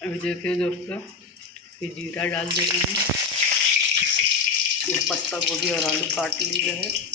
अभी देखिए दोस्तों, ये जीरा डाल दे रहे हैं। ये पत्ता गोभी और आलू काट लिए है।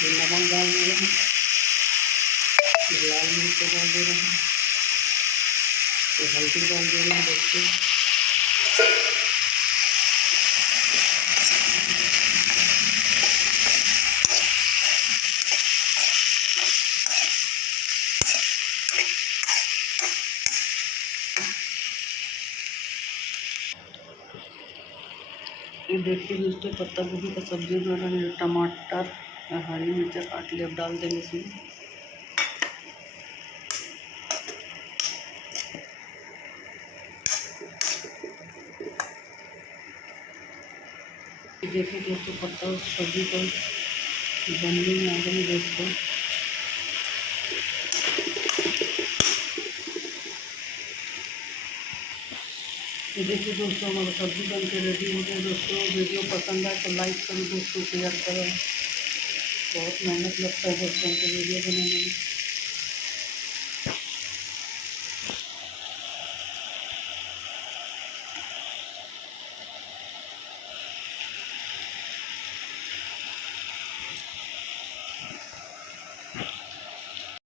ये नमक डाल दे रहे हैं, लाल मिर्च डाल दे रहे हैं, तो हल्दी डाल दे रहे हैं दोस्तों। ये देखिए दोस्तों, पत्ता गोभी का सब्जी बना है। टमाटर और हरी मिर्च काट लिया, अब डाल देंगे इसमें। देखिए दोस्तों, पत्ता सब्जी को बनने में आ गई दोस्तों। ये देखिए दोस्तों, हमारा सब्जी बन के रेडी हो गया दोस्तों। वीडियो पसंद आए तो लाइक करो दोस्तों, शेयर करो। बहुत मेहनत लगता है दोस्तों को वीडियो बनाने में।